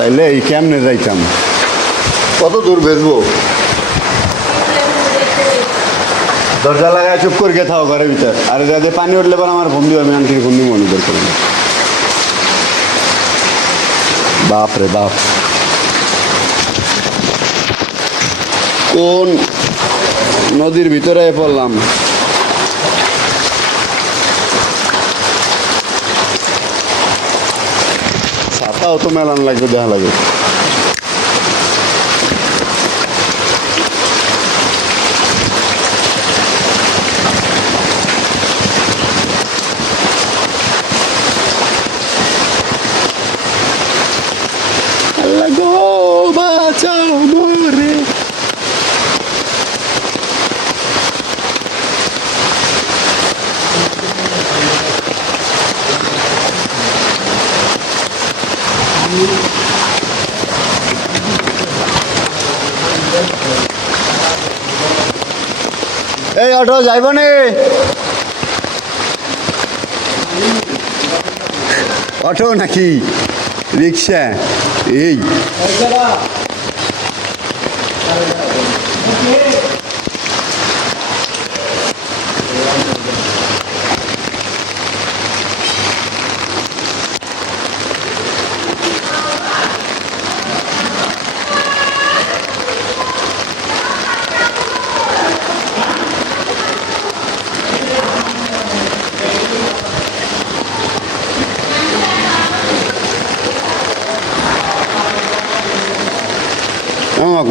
তাইলে এই কেমনে যাইতাম? কত দূর বেচবো? দরজা লাগায় চুপ করে থাও ঘরের ভিতর। আর যাতে পানি উঠলে পর আমার ঘুম দিবে, আমি আন্টির ঘুম দিব মনে করে। বাপ রে বাপ, কোন নদীর ভিতরে পড়লাম। ছাতাও তো মেলান লাগবে, দেখা লাগে। আল্লাহ গো বাঁচাও মোরে। এই অটো যাইব নি? অটো নাকি রিক্সা? এই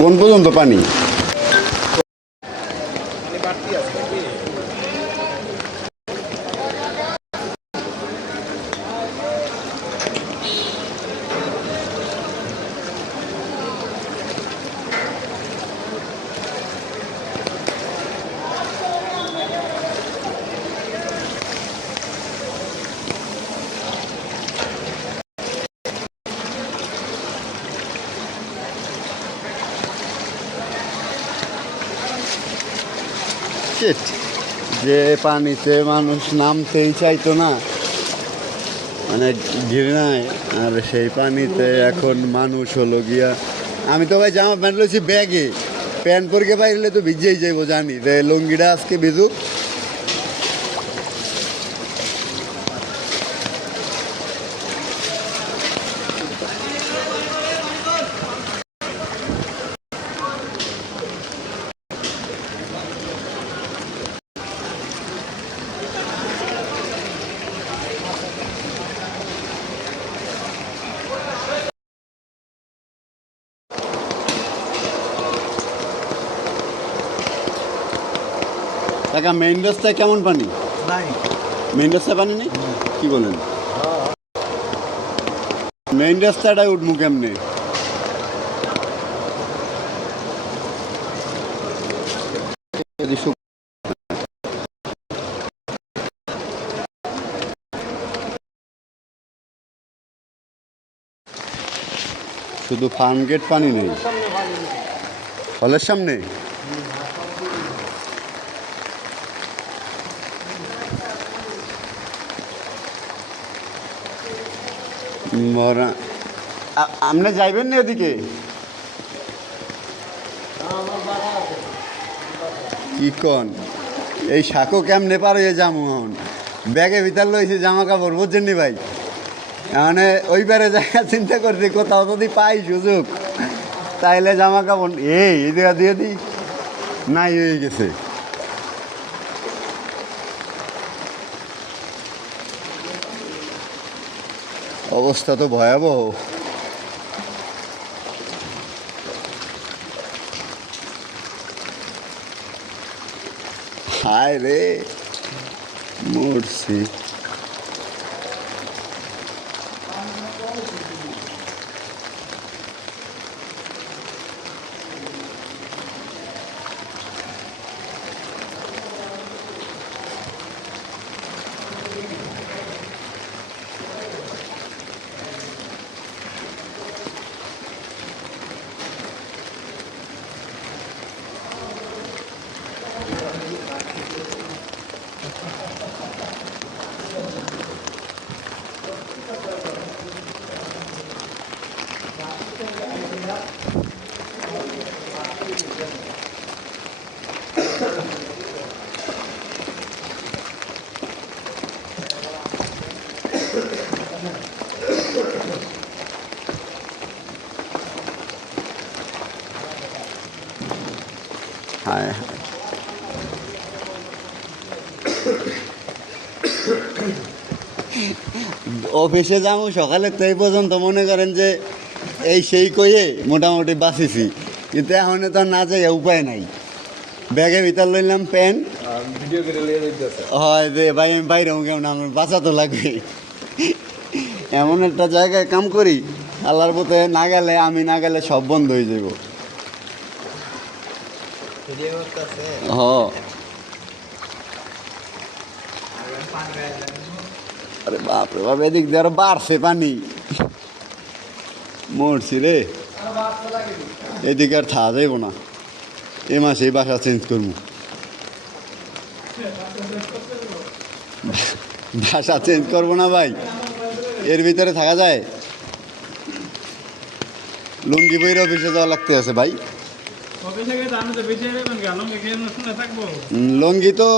কোন পর্যন্ত পানি? যে পানিতে মানুষ নামতেই চাইতো না, মানে ঘৃণায়, আর সেই পানিতে এখন মানুষ হলো গিয়া। আমি তো ভাই জামা প্যান্ট লইছি ব্যাগে, প্যান্ট পরে বাইরে তো ভিজেই যাইবো জানি, লুঙ্গিটা আজকে ভিজুক। টাকা মেইন রাস্তায় কেমন পানি? মেইন রাস্তায় পানি নেই? কি বলেন? মেইন রাস্তাটায় উঠবো কেমনে? শুধু ফার্ম গেট পানি নেই, হলের সামনে। আপনি যাইবেন না এদিকে? কি কন? এই শাকও কেমনে পারে যাবো এখন? ব্যাগে ভিতর লইছে জামা কাপড়, বুঝছেন নি ভাই? মানে ওই পারে জায়গা চিন্তা করছি, কোথাও যদি পাই সুযোগ তাইলে জামা কাপড় এই জায়গা দিয়ে দিই, নাই হয়ে গেছে। অবস্থা তো ভয়াবহ। হায় রে, মরছি। অফিসে যাবো সকালে তো এই পর্যন্ত মনে করেন যে এই সেই কইয়ে মোটামুটি বাঁচিছি, কিন্তু এখন তো না যাই উপায় নাই। ব্যাগের ভিতর লইলাম প্যান্ট, ভিডিও করে লিয়ে যাইতেছে। হয় যে ভাই আমি বাইরে কেমন আমার বাঁচা তো লাগবে। এমন একটা জায়গায় কাম করি, আল্লাহর পথে না গেলে, আমি না গেলে সব বন্ধ হয়ে যাব। ভিডিও করতেছে। হ আরে বাপরে বাপ, এদিক দিয়ে আরো বাড়ছে পানি, মরছি রে। এদিকে আর থাকা যাইব না, এ মাসে বাসা চেঞ্জ করবো। বাসা চেঞ্জ করবো না ভাই, এর ভিতরে থাকা যায়? লুঙ্গি বইরে অফিসে যাওয়া লাগতে আছে ভাই। লুঙ্গি তো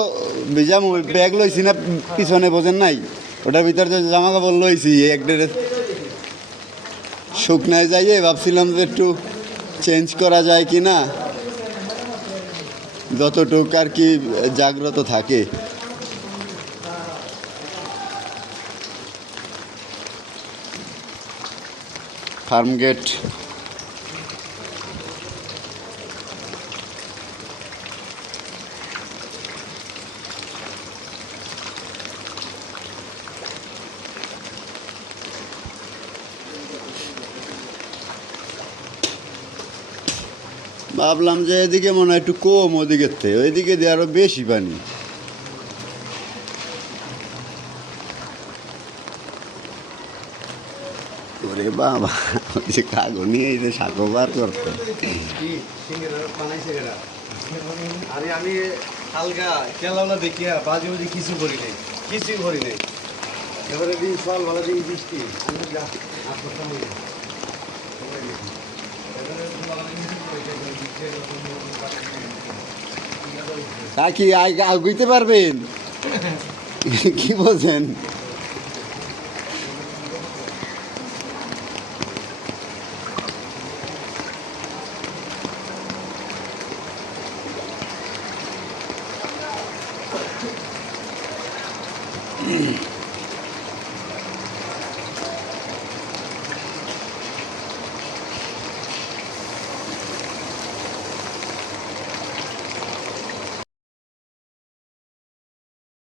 ভিজাম, ব্যাগ লইছি না পিছনে, বোঝেন নাই? ওটার ভিতরে যে জামা কাপড় লইছি এক দেড় শুকনায় যাইয়ে ভাবছিলাম যে একটু চেঞ্জ করা যায় কি না, যতটুক আর কি জাগ্রত থাকে। ফার্মগেট ভাবলাম যে এদিকে মনে হয় একটু কম, ওদিকের থেকে ওইদিকে দিয়ে আরো বেশি পানি। ওরে বাবা, ওই যে কাগজ নিয়ে এই যে সাঁকো বার করতে। আরে আমি হালকা খেলাওলা দেখিয়া বাজি বাজি কিছু করি নাই, কিছুই করি নাই। এবারে দিন ফল ভালো দিন বৃষ্টি, তা কি আগুইতে পারবেন? কি বলছেন?